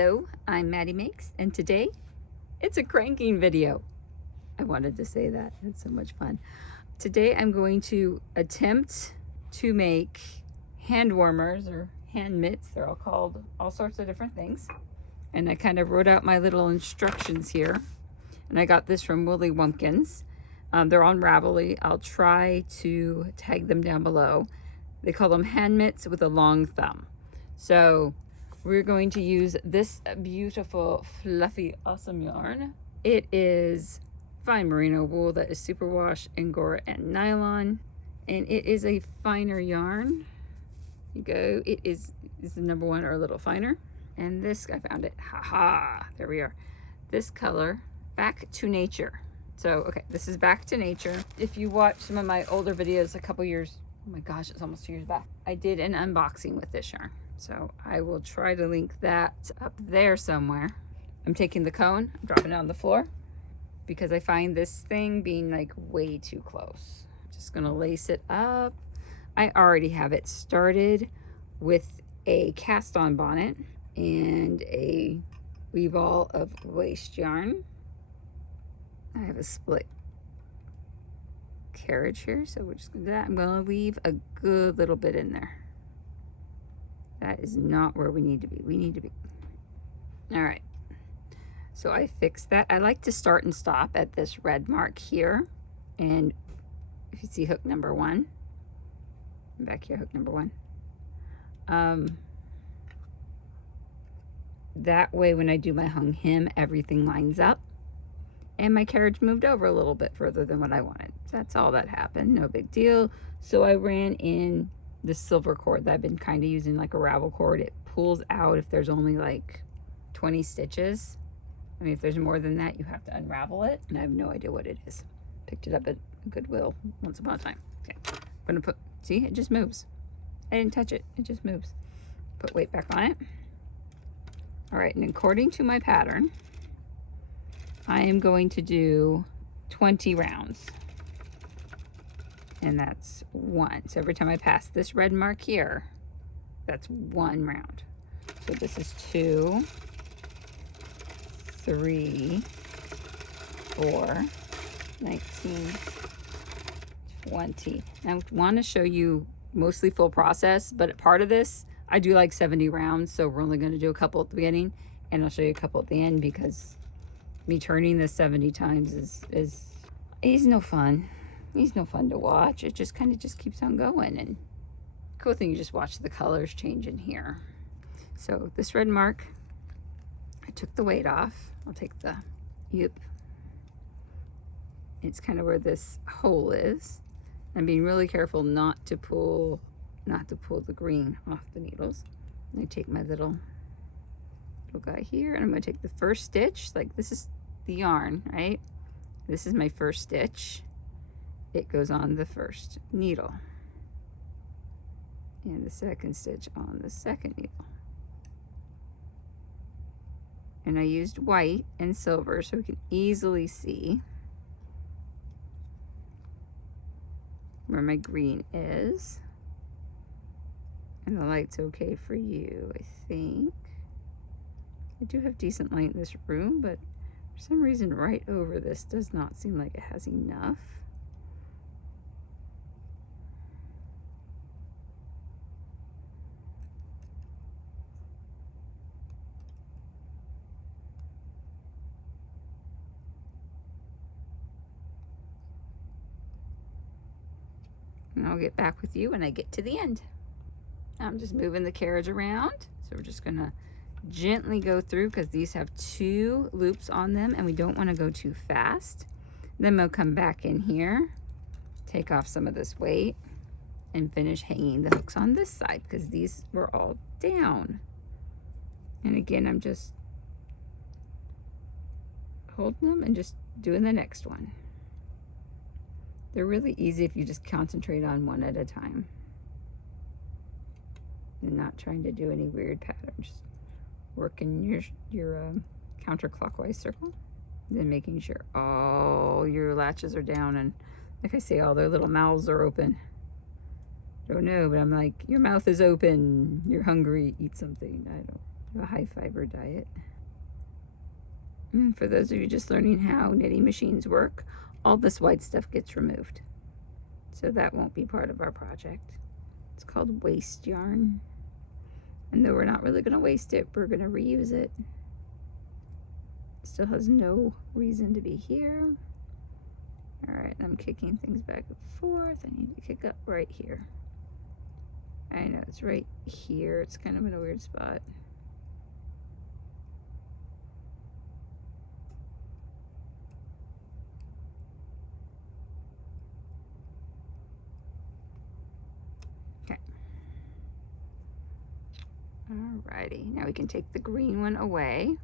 Hello, I'm Maddie Makes, and today it's a cranking video. I wanted to say that, it's so much fun. Today I'm going to attempt to make hand warmers or hand mitts. They're all called all sorts of different things. And I kind of wrote out my little instructions here. And I got this from Willy Wumpkins. They're on Ravelry. I'll try to tag them down below. They call them hand mitts with a long thumb. So we're going to use this beautiful, fluffy, awesome yarn. It is fine merino wool that is superwash, angora, and nylon. And it is a finer yarn. You go. It is the number one or a little finer. And this, I found it. Haha, there we are. This color, Back to Nature. So, okay, this is Back to Nature. If you watch some of my older videos a couple years, oh my gosh, it's almost 2 years back, I did an unboxing with this yarn. So I will try to link that up there somewhere. I'm taking the cone, I'm dropping it on the floor because I find this thing being like way too close. Just gonna lace it up. I already have it started with a cast on bonnet and a weave all of waste yarn. I have a split carriage here, so we're just gonna do that. I'm gonna leave a good little bit in there. That is not where we need to be. We need to be. All right. So I fixed that. I like to start and stop at this red mark here. And if you see hook number 1, back here, hook number 1. That way when I do my hung hem, everything lines up. And my carriage moved over a little bit further than what I wanted. That's all that happened. No big deal. So I ran in the silver cord that I've been kind of using, like a ravel cord. It pulls out if there's only like 20 stitches. I mean, if there's more than that, you have to unravel it. And I have no idea what it is. Picked it up at Goodwill once upon a time. Okay, I'm gonna put, see, it just moves. I didn't touch it, it just moves. Put weight back on it. All right, and according to my pattern, I am going to do 20 rounds. And that's 1. So every time I pass this red mark here, that's 1 round. So this is 2, 3, 4, 19, 20. I want to show you mostly full process, but part of this, I do like 70 rounds. So we're only going to do a couple at the beginning, and I'll show you a couple at the end because me turning this 70 times is no fun. He's no fun to watch. It just kind of just keeps on going. And cool thing, you just watch the colors change in here. So this red mark, I took the weight off. I'll take the, yep. It's kind of where this hole is. I'm being really careful not to pull the green off the needles. And I take my little guy here, and I'm going to take the first stitch. Like, this is the yarn, right? This is my first stitch. It goes on the first needle, and the second stitch on the second needle. And I used white and silver so we can easily see where my green is. And the light's okay for you, I think. I do have decent light in this room, but for some reason right over this does not seem like it has enough. And I'll get back with you when I get to the end. I'm just moving the carriage around. So we're just gonna gently go through because these have 2 loops on them and we don't want to go too fast. Then we'll come back in here, take off some of this weight, and finish hanging the hooks on this side because these were all down. And again, I'm just holding them and just doing the next one. They're really easy if you just concentrate on one at a time and not trying to do any weird patterns. Just working your counterclockwise circle, then making sure all your latches are down, and like I say, all their little mouths are open. Don't know, but I'm like, your mouth is open, you're hungry, eat something. I don't a high fiber diet. For those of you just learning how knitting machines work, all this white stuff gets removed. So that won't be part of our project. It's called waste yarn. And though we're not really going to waste it, we're going to reuse it. Still has no reason to be here. All right, I'm kicking things back and forth. I need to kick up right here. I know it's right here. It's kind of in a weird spot. Alrighty, now we can take the green one away.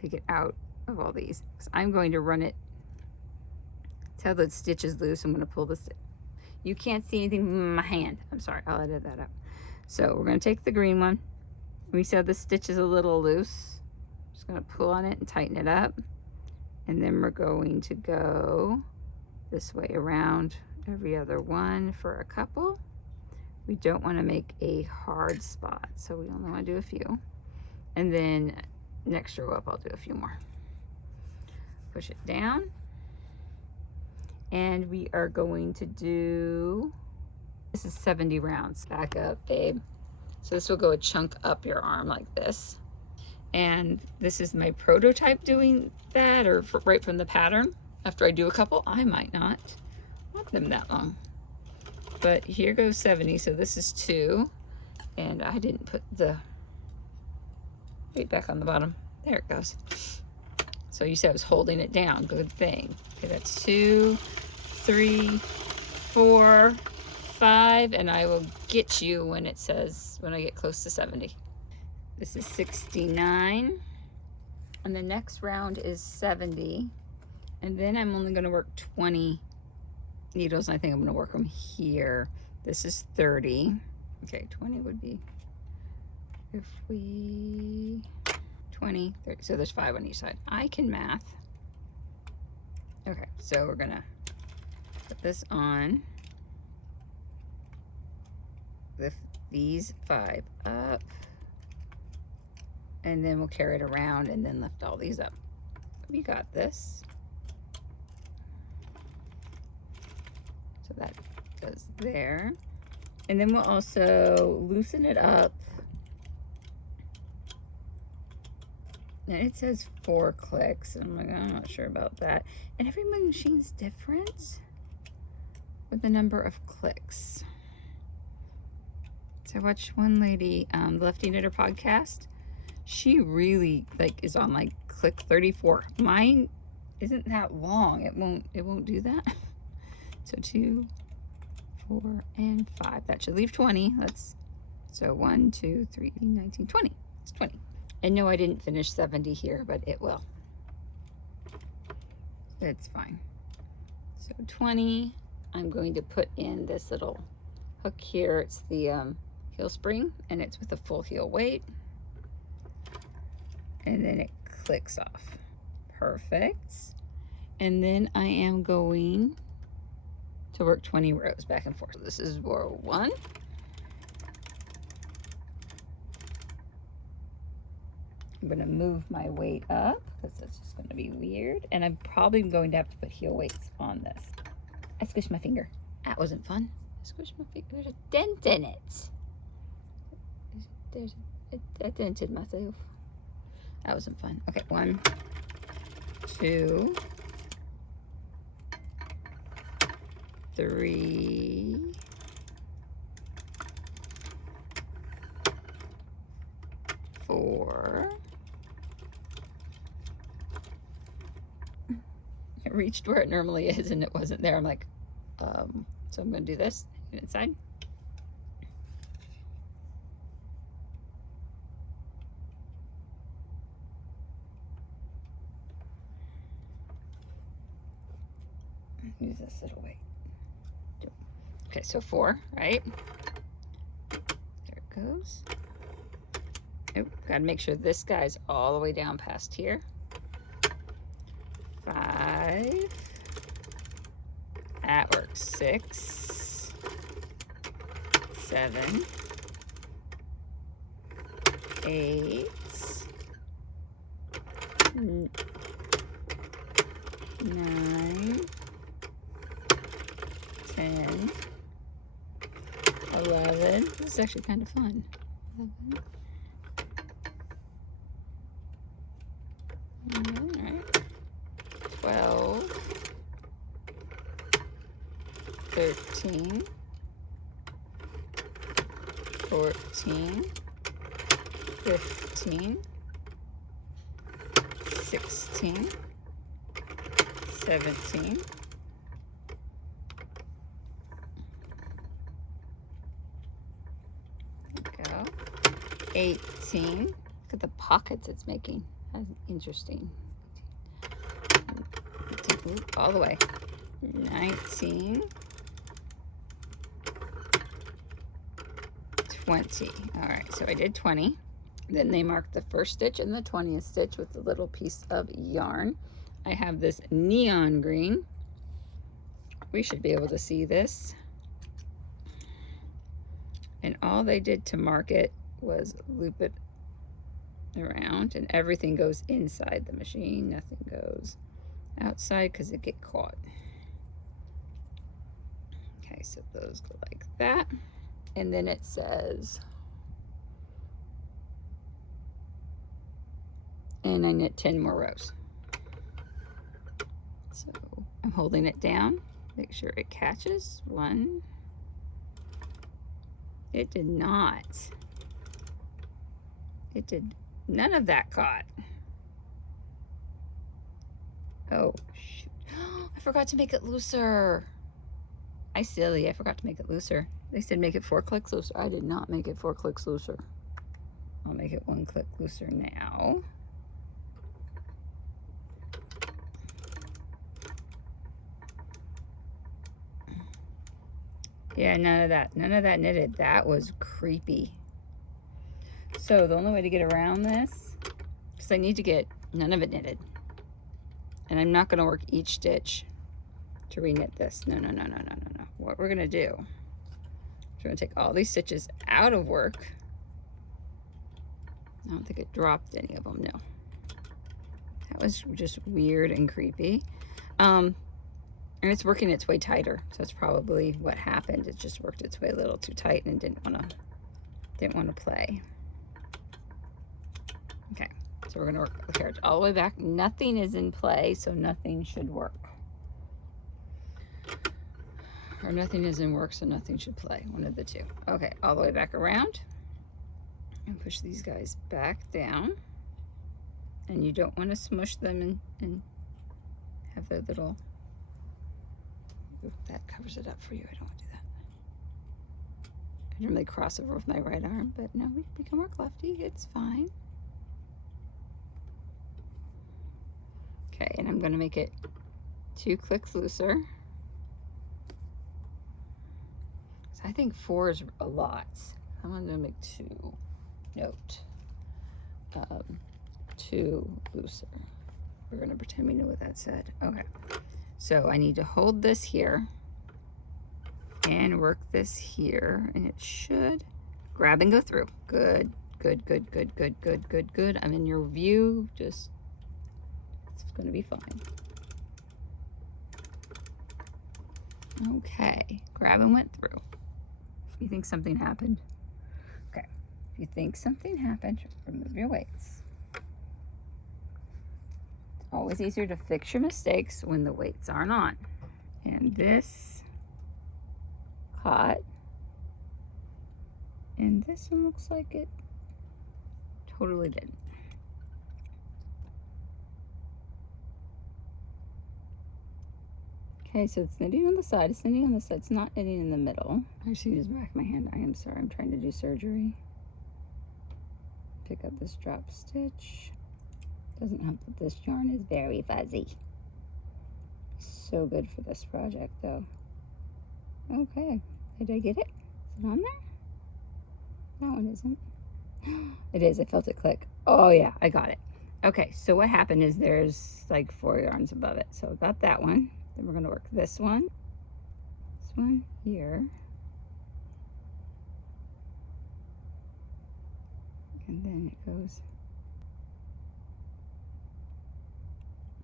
Take it out of all these. So I'm going to run it. That's how the stitch is loose. I'm going to pull this. You can't see anything in my hand. I'm sorry, I'll edit that out. So we're going to take the green one. We said the stitch is a little loose. Just going to pull on it and tighten it up. And then we're going to go this way around every other one for a couple. We don't want to make a hard spot, so we only want to do a few. And then next row up, I'll do a few more. Push it down. And we are going to do, this is 70 rounds. Back up, babe. So this will go a chunk up your arm like this. And this is my prototype doing that, or right from the pattern. After I do a couple, I might not want them that long. But here goes 70, so this is 2. And I didn't put the weight back on the bottom. There it goes. So you said I was holding it down. Good thing. Okay, that's 2, 3, 4, 5, and I will get you when it says, when I get close to 70. This is 69. And the next round is 70. And then I'm only going to work 20 needles. I think I'm going to work them here. This is 30. Okay, 20 would be, if we, 20, 30. So there's 5 on each side. I can math. Okay, so we're going to put this on. Lift these 5 up. And then we'll carry it around and then lift all these up. We got this. So that goes there. And then we'll also loosen it up. And it says 4 clicks. And I'm like, I'm not sure about that. And every machine's different with the number of clicks. So I watched one lady, the Lefty Knitter podcast. She really is on like click 34. Mine isn't that long. It won't do that. So 2, 4, and 5. That should leave 20. So 1, 2, 3, 19, 20. It's 20. And no, I didn't finish 70 here, but it will. It's fine. So 20, I'm going to put in this little hook here. It's the heel spring, and it's with a full heel weight. And then it clicks off. Perfect. And then I am going to work 20 rows back and forth. So this is row 1. I'm going to move my weight up because that's just going to be weird. And I'm probably going to have to put heel weights on this. I squished my finger. That wasn't fun. I squished my finger. There's a dent in it. I dented myself. That wasn't fun. Okay, 1, 2, 3, 4. It reached where it normally is and it wasn't there. I'm like, so I'm going to do this inside. Use this little weight. Okay, so 4, right? There it goes. Oh, gotta make sure this guy's all the way down past here. 5. That works. 6, 7, 8, 9, 10, 11. This is actually kind of fun. 11. All right. 12, 13, 14, 15, 16, 17, 18. Look at the pockets it's making. That's interesting. 18, all the way. 19, 20. All right, so I did 20. Then they marked the first stitch and the 20th stitch with a little piece of yarn. I have this neon green. We should be able to see this. And all they did to mark it was loop it around, and everything goes inside the machine. Nothing goes outside because it get caught. Okay, so those go like that. And then it says, and I knit 10 more rows. So I'm holding it down, make sure it catches. 1. It did not. It did, none of that caught. Oh, shoot. I forgot to make it looser. I silly, I forgot to make it looser. They said make it 4 clicks looser. I did not make it 4 clicks looser. I'll make it 1 click looser now. Yeah, none of that knitted. That was creepy. So the only way to get around this, because I need to get none of it knitted. And I'm not gonna work each stitch to re-knit this. No. What we're gonna do, we're gonna take all these stitches out of work. I don't think it dropped any of them, no. That was just weird and creepy. And it's working its way tighter, so that's probably what happened. It just worked its way a little too tight and didn't want to play. Okay, so we're gonna work the carriage all the way back. Nothing is in play, so nothing should work. Or nothing is in work, so nothing should play. One of the two. Okay, all the way back around. And push these guys back down. And you don't want to smush them and have their little... That covers it up for you. I don't want to do that. I normally cross over with my right arm, but no, we can work lefty. It's fine. Okay, and I'm going to make it 2 clicks looser. So I think 4 is a lot. I'm going to make 2. Note. 2 looser. We're going to pretend we know what that said. Okay. So I need to hold this here and work this here, and it should grab and go through. Good. I'm in your view. Just, it's going to be fine. Okay, grab and went through. If you think something happened. Okay, if you think something happened, remove your weights. Always easier to fix your mistakes when the weights aren't on. And this caught. And this one looks like it totally didn't. Okay, so it's knitting on the side. It's knitting on the side. It's not knitting in the middle. I should use back my hand. I am sorry. I'm trying to do surgery. Pick up this drop stitch. Doesn't help that this yarn is very fuzzy. So good for this project though. Okay, did I get it? Is it on there? That one isn't. It is, I felt it click. Oh yeah, I got it. Okay, so what happened is there's like 4 yarns above it. So I got that one. Then we're gonna work this one here. And then it goes.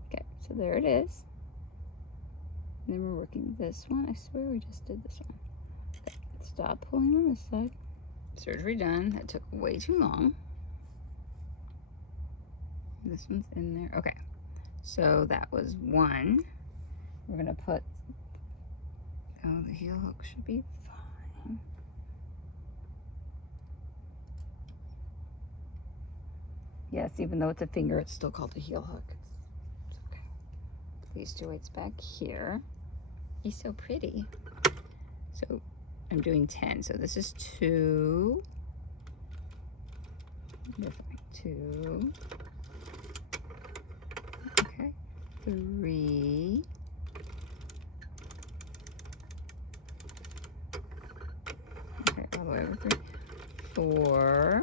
Okay, so there it is. And then we're working this one. I swear we just did this one. Okay, stop pulling on this side. Surgery done. That took way too long. This one's in there. Okay, so that was one. We're gonna put, oh, the heel hook should be fine. Yes, even though it's a finger, it's still called a heel hook. It's okay. These two weights back here. He's so pretty. So I'm doing 10. So this is 2. This one, 2. Okay. 3. Okay, all the way over 3. 4.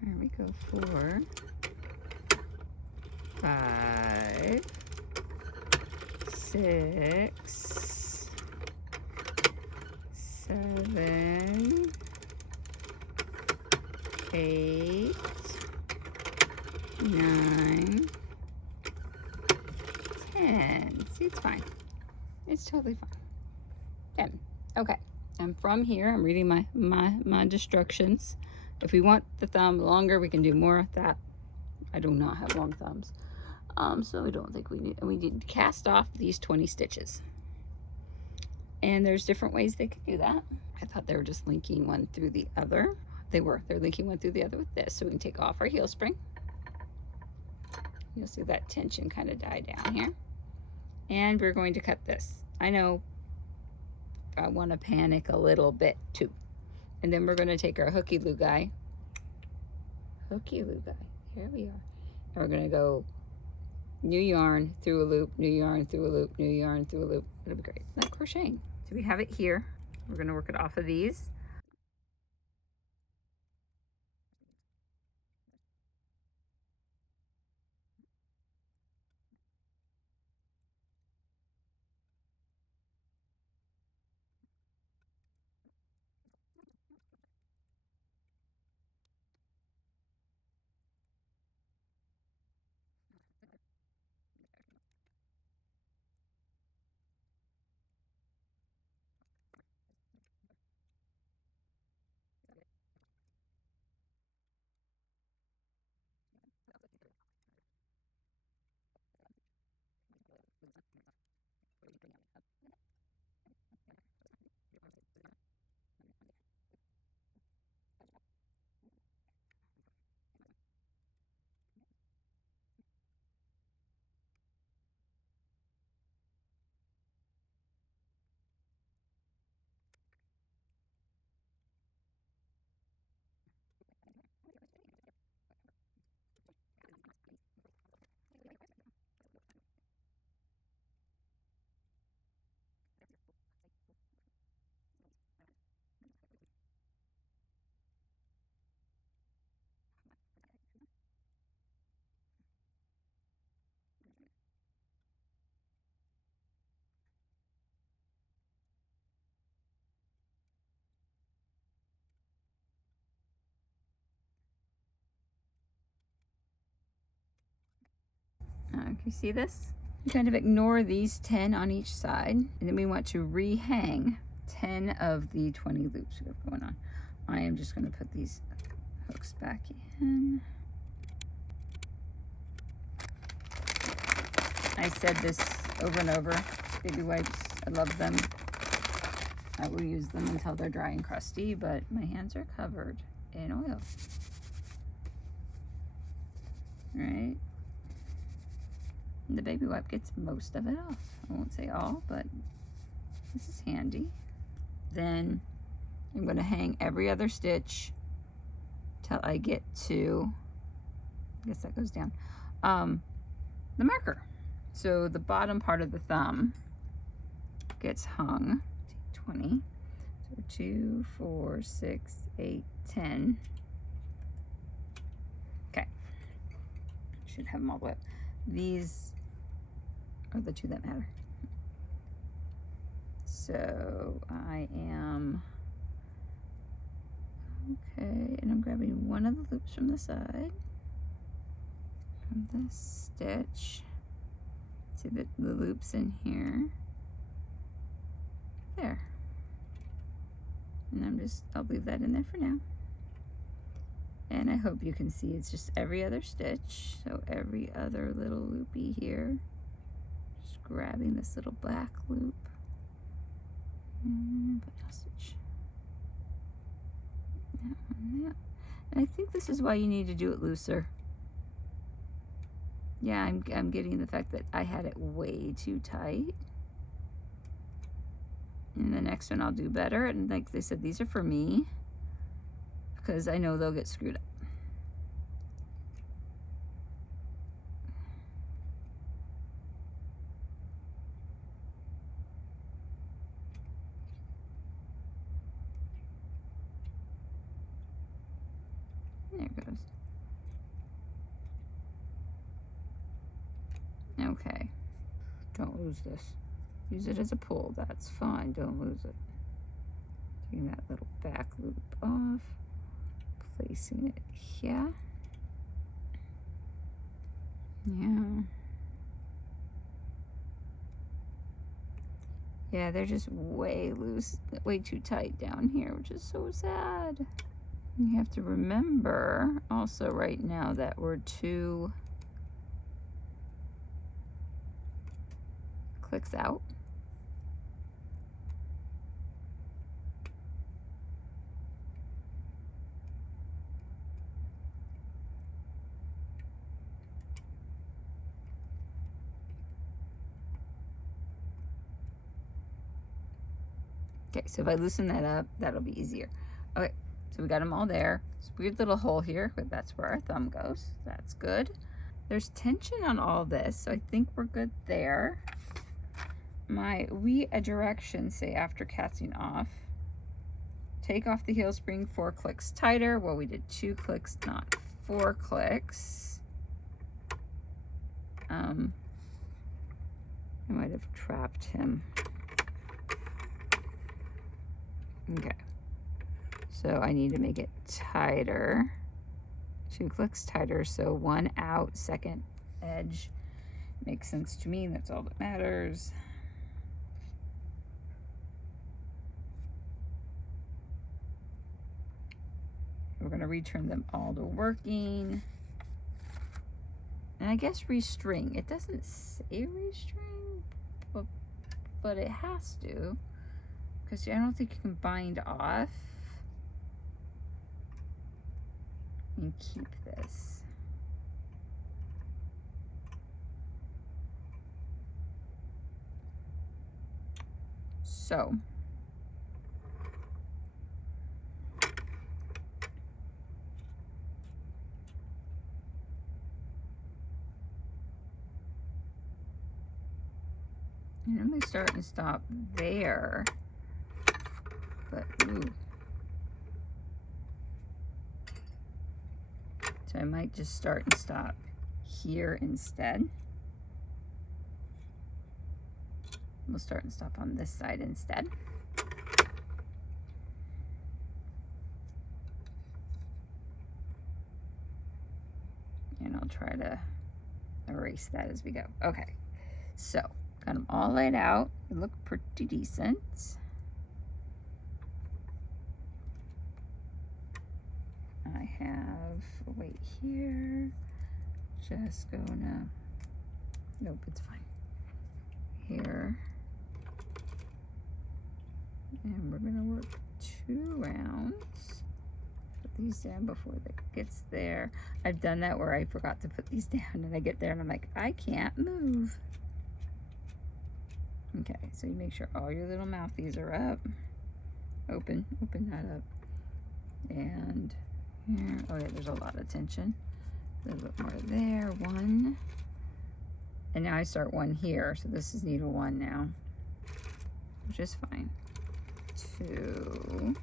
There we go. 4. 5. 6. 7. 8. 9. 10. See, it's fine. It's totally fine. 10. Okay. And from here, I'm reading my instructions. If we want the thumb longer, we can do more of that. I do not have long thumbs. So we don't think we need to cast off these 20 stitches. And there's different ways they could do that. I thought they were just linking one through the other. They're linking one through the other with this. So we can take off our heel spring. You'll see that tension kind of die down here. And we're going to cut this. I know I want to panic a little bit too. And then we're going to take our hooky loo guy. Hooky loo guy. Here we are. And we're going to go new yarn through a loop, new yarn through a loop, new yarn through a loop. It'll be great. Like crocheting. So we have it here. We're going to work it off of these. Can you see this? You kind of ignore these 10 on each side, and then we want to rehang 10 of the 20 loops we have going on. I am just going to put these hooks back in. I said this over and over. Baby wipes, I love them. I will use them until they're dry and crusty, but my hands are covered in oil. Right? The baby wipe gets most of it off. I won't say all, but this is handy. Then I'm going to hang every other stitch till I get to, I guess that goes down, the marker. So the bottom part of the thumb gets hung. 20. So 2, 4, 6, 8, 10. Okay. Should have them all the way up. These are the two that matter. So I am Okay, and I'm grabbing one of the loops from the side, from this stitch. See the loops in here. There. And I'll leave that in there for now. And I hope you can see it's just every other stitch. So every other little loopy here. Just grabbing this little black loop. And buttonhole stitch. That one, that. And I think this is why you need to do it looser. Yeah, I'm getting the fact that I had it way too tight. And the next one I'll do better. And like they said, these are for me because I know they'll get screwed up. There it goes. Okay. Don't lose this. Use it as a pull. That's fine. Don't lose it. Taking that little back loop off. Placing it here. Yeah. Yeah, they're just way loose, way too tight down here, which is so sad. You have to remember also right now that we're 2 clicks out. Okay, so if I loosen that up, that'll be easier. Okay, so we got them all there. This weird little hole here, but that's where our thumb goes. That's good. There's tension on all this, so I think we're good there. My directions say after casting off, take off the heel spring 4 clicks tighter. Well, we did 2 clicks, not 4 clicks. I might have trapped him. Okay, so I need to make it tighter. 2 clicks tighter, so 1 out, second edge. Makes sense to me, that's all that matters. We're gonna return them all to working. And I guess restring. It doesn't say restring, but it has to. Because I don't think you can bind off and keep this. So I'm going to start and stop there. But, ooh. So I might just start and stop here instead. We'll start and stop on this side instead. And I'll try to erase that as we go. Okay, so got them all laid out. They look pretty decent. I have a weight here. Just gonna, nope, it's fine. Here. And we're gonna work 2 rounds. Put these down before that gets there. I've done that where I forgot to put these down and I get there and I'm like, I can't move. Okay, so you make sure all your little mouthies are up. Open that up. And here, oh yeah, there's a lot of tension. A little bit more there, 1. And now I start 1 here, so this is needle 1 now, which is fine. 2.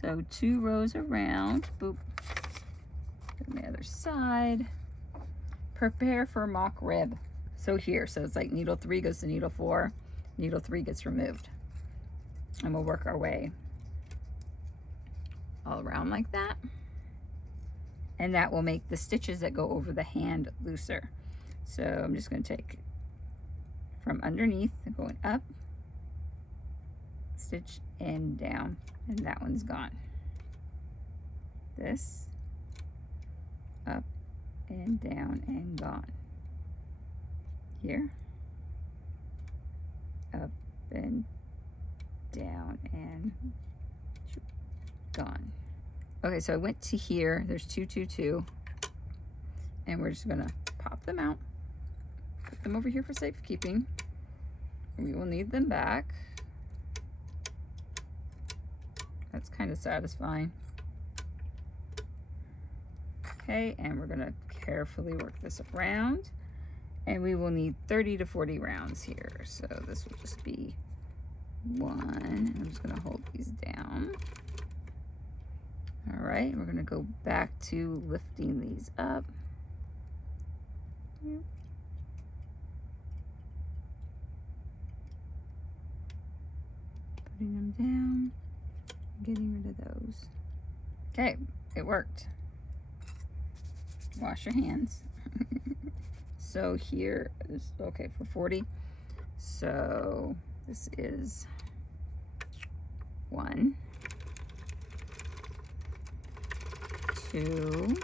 So 2 rows around, boop. On the other side. Prepare for mock rib. So here, so it's like needle 3 goes to needle 4. needle 3 gets removed. And we'll work our way all around like that. And that will make the stitches that go over the hand looser. So I'm just going to take from underneath, going up, stitch and down, and that one's gone. This, up and down and gone. Here, up and down and gone. Okay, so I went to here, there's 2, 2, 2, and we're just gonna pop them out, put them over here for safekeeping. We will need them back. That's kind of satisfying. Okay, and we're gonna carefully work this around, and we will need 30 to 40 rounds here. So this will just be 1. I'm just gonna hold these down. All right, we're gonna go back to lifting these up. Putting them down, getting rid of those. Okay, it worked. Wash your hands. So here is, okay, for 40. So this is 1, 2,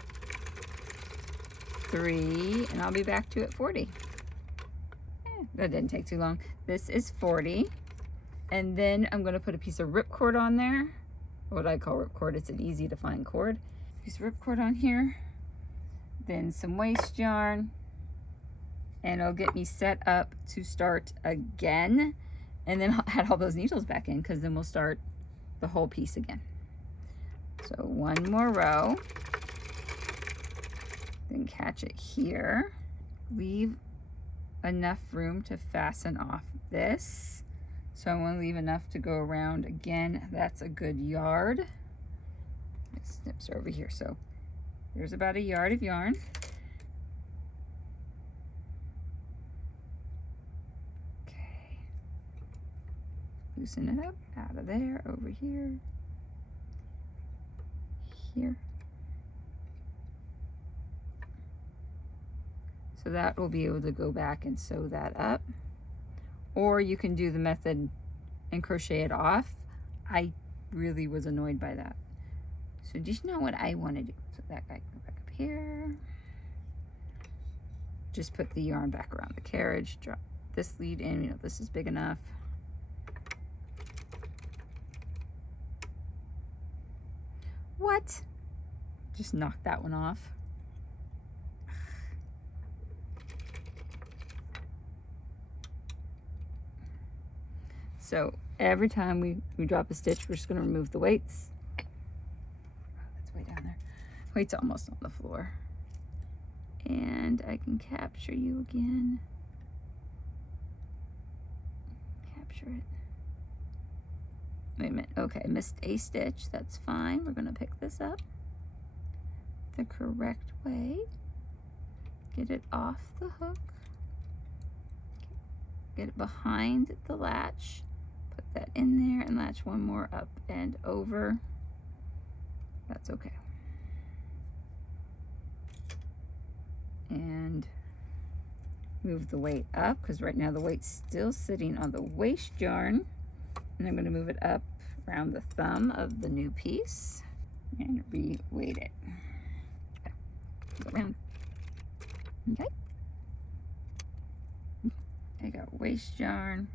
3, and I'll be back to it 40. That didn't take too long. This is 40. And then I'm gonna put a piece of ripcord on there. What I call ripcord, it's an easy to find cord. Piece of ripcord on here. Then some waste yarn. And it'll get me set up to start again. And then I'll add all those needles back in, because then we'll start the whole piece again. So 1 more row. Then catch it here. Leave enough room to fasten off this. So I want to leave enough to go around again. That's a good yard. My snips are over here. So there's about a yard of yarn. Okay. Loosen it up, out of there, over here, here. So that will be able to go back and sew that up. Or you can do the method and crochet it off. I really was annoyed by that. So just know what I want to do. So that guy can go back up here. Just put the yarn back around the carriage. Drop this lead in. You know, this is big enough. What? Just knock that one off. So every time we drop a stitch, we're just going to remove the weights. Oh, that's way down there. Weight's almost on the floor. And I can capture you again. Capture it. Wait a minute. Okay, I missed a stitch. That's fine. We're going to pick this up the correct way. Get it off the hook. Get it behind the latch. Put that in there and latch one more up and over. That's okay. And move the weight up, because right now the weight's still sitting on the waste yarn. And I'm going to move it up around the thumb of the new piece and re-weight it. Okay. Go around. Okay. I got waste yarn,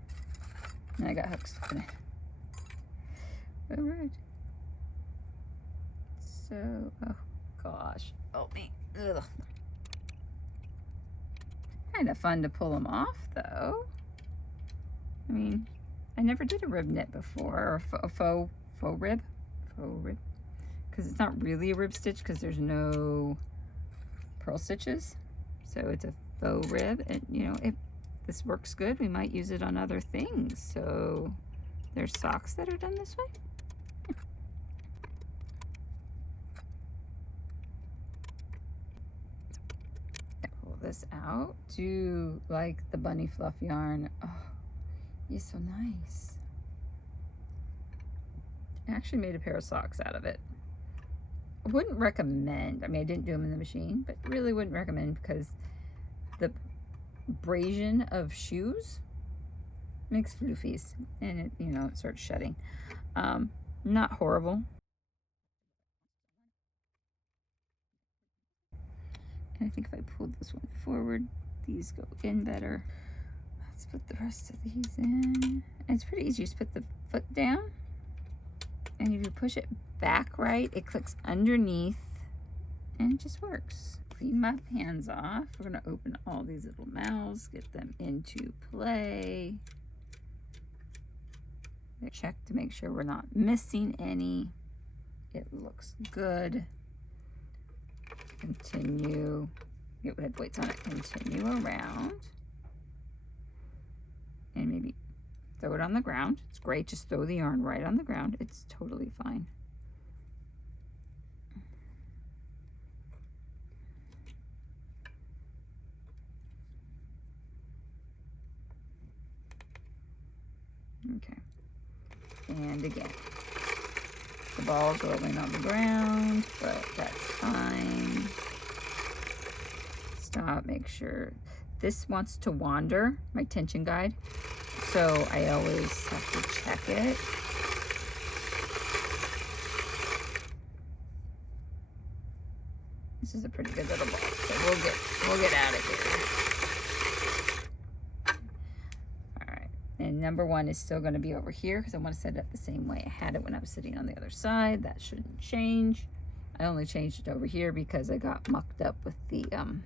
and I got hooks. All right. So, oh gosh, oh me, ugh. Kind of fun to pull them off, though. I mean, I never did a rib knit before, or a faux rib, because it's not really a rib stitch because there's no purl stitches. So it's a faux rib, and you know, if this works good, we might use it on other things. So there's socks that are done this way. Pull this out. Do like the bunny fluff yarn. Oh, It's so nice. I actually made a pair of socks out of it. I wouldn't recommend, I mean, I didn't do them in the machine, but really wouldn't recommend because the abrasion of shoes makes floofies and it, you know, it starts shedding. Not horrible. And I think if I pull this one forward, these go in better. Let's put the rest of these in. And it's pretty easy. You just put the foot down, and if you push it back right, it clicks underneath, and it just works. Clean my hands off. We're gonna open all these little mouths, get them into play. Check to make sure we're not missing any. It looks good. Continue. Get head weights on it. Continue around. And maybe throw it on the ground. It's great. Just throw the yarn right on the ground. It's totally fine. Okay. And again. The ball's rolling on the ground, but that's fine. Stop, make sure. This wants to wander, my tension guide, so I always have to check it. This is a pretty good little ball, so we'll get out of here. All right, and number one is still going to be over here because I want to set it up the same way I had it when I was sitting on the other side. That shouldn't change. I only changed it over here because I got mucked up with the thumb.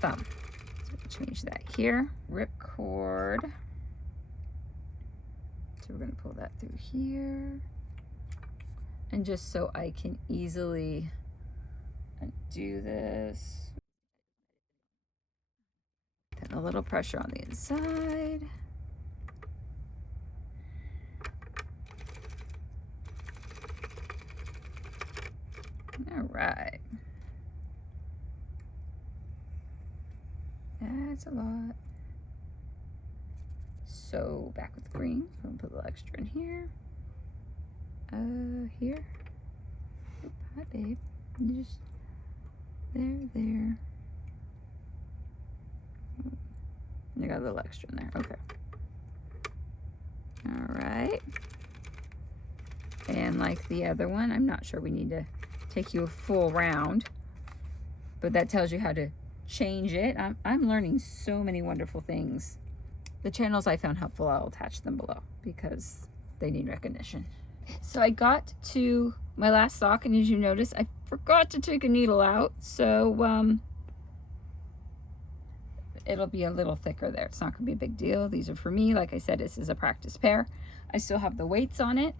So we'll change that here. Rip cord. So we're going to pull that through here. And just so I can easily undo this. Put a little pressure on the inside. All right. That's a lot. So back with the green. So I'm gonna put a little extra in here. Here. Oop, hi, babe. You just there. You got a little extra in there. Okay. All right. And like the other one, I'm not sure we need to take you a full round, but that tells you how to change it. I'm learning so many wonderful things. The channels I found helpful, I'll attach them below because they need recognition. So I got to my last sock, and as you notice, I forgot to take a needle out, so it'll be a little thicker there. It's not gonna be a big deal. These are for me. Like I said, this is a practice pair. I still have the weights on it,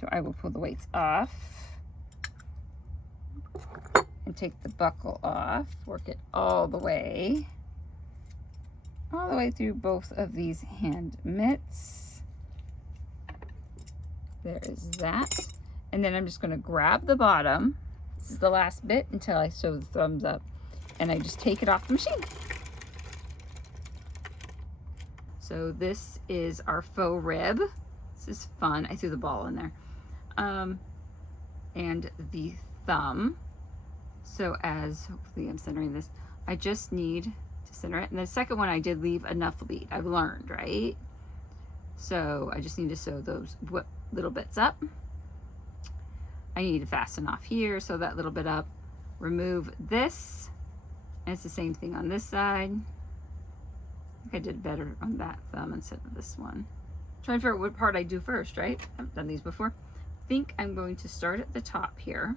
so I will pull the weights off and take the buckle off, work it all the way through both of these hand mitts. There is that. And then I'm just going to grab the bottom. This is the last bit until I sew the thumbs up. And I just take it off the machine. So this is our faux rib. This is fun. I threw the ball in there. And the thumb. So as, hopefully I'm centering this, I just need to center it. And the second one I did leave enough lead. I've learned, right? So I just need to sew those little bits up. I need to fasten off here, sew that little bit up, remove this, and it's the same thing on this side. I think I did better on that thumb instead of this one. Trying to figure out what part I do first, right? I haven't done these before. I think I'm going to start at the top here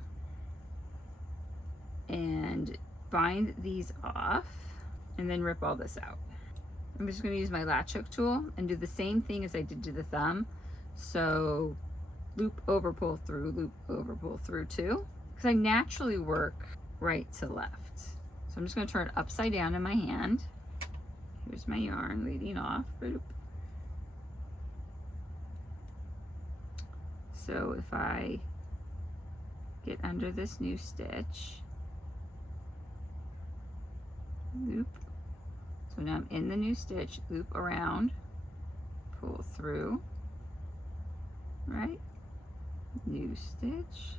and bind these off and then rip all this out. I'm just going to use my latch hook tool and do the same thing as I did to the thumb. So loop over, pull through, loop over, pull through too, because I naturally work right to left. So I'm just going to turn it upside down in my hand. Here's my yarn leading off. So if I get under this new stitch, loop. So So now I'm in the new stitch, loop around, pull through, right? New stitch,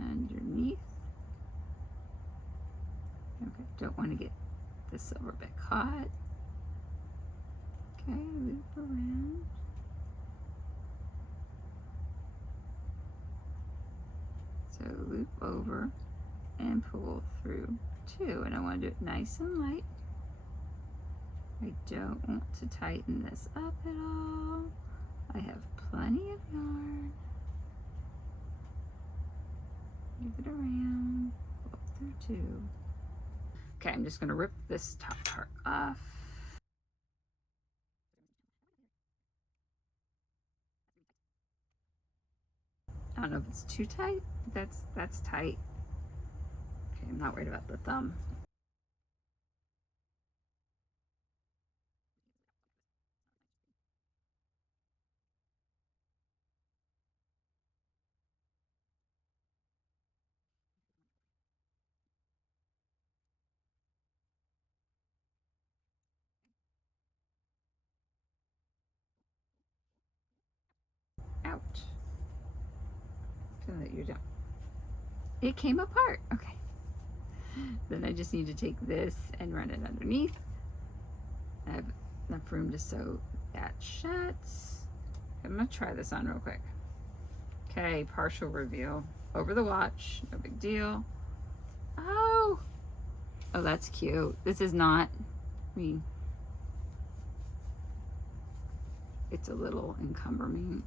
underneath. Okay, don't want to get the silver bit caught. Okay, loop around. So loop over and pull through 2, and I want to do it nice and light. I don't want to tighten this up at all. I have plenty of yarn. Move it around, pull through 2. Okay, I'm just going to rip this top part off. I don't know if it's too tight. That's tight. Okay, I'm not worried about the thumb. Ouch. So that you're done. It came apart. Okay. Then I just need to take this and run it underneath. I have enough room to sew that shut. I'm gonna try this on real quick. Okay, partial reveal. Over the watch, no big deal. Oh, that's cute. This is not, I mean, it's a little encumbering?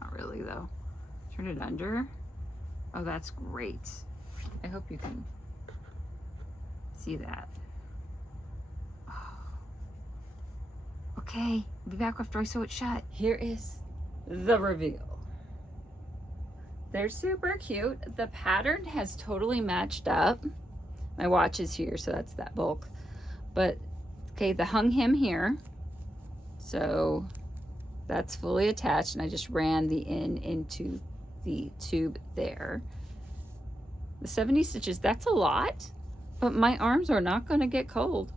Not really though. Turn it under. Oh, that's great. I hope you can see that. Oh. Okay, I'll be back after I sew it shut. Here is the reveal. They're super cute. The pattern has totally matched up. My watch is here, so that's that bulk. But, okay, the hung hem here. So that's fully attached, and I just ran the end into the tube there. The 70 stitches, that's a lot, but my arms are not going to get cold.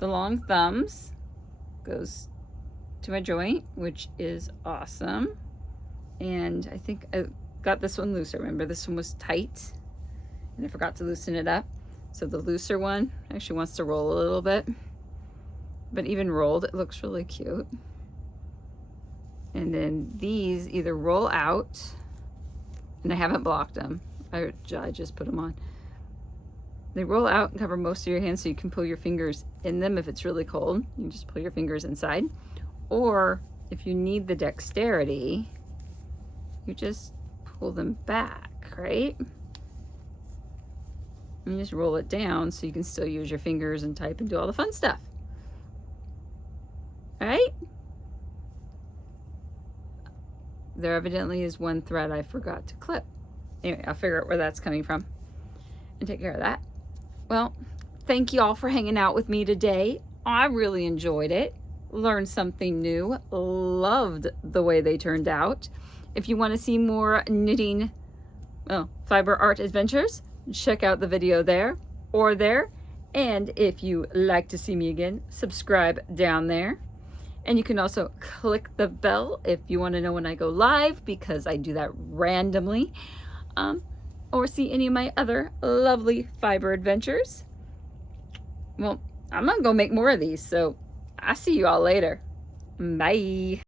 The long thumbs goes to my joint, which is awesome. And I think I got this one looser. Remember, this one was tight, and I forgot to loosen it up. So the looser one actually wants to roll a little bit, but even rolled, it looks really cute. And then these either roll out, and I haven't blocked them. I just put them on. They roll out and cover most of your hands, so you can pull your fingers in them if it's really cold. You can just pull your fingers inside. Or if you need the dexterity, you just pull them back, right? And you just roll it down so you can still use your fingers and type and do all the fun stuff. All right? There evidently is one thread I forgot to clip. Anyway, I'll figure out where that's coming from and take care of that. Well, thank you all for hanging out with me today. I really enjoyed it. Learned something new. Loved the way they turned out. If you want to see more knitting, fiber art adventures, check out the video there or there. And if you like to see me again, subscribe down there. And you can also click the bell if you want to know when I go live, because I do that randomly. Or see any of my other lovely fiber adventures. Well, I'm gonna go make more of these, so I'll see you all later. Bye.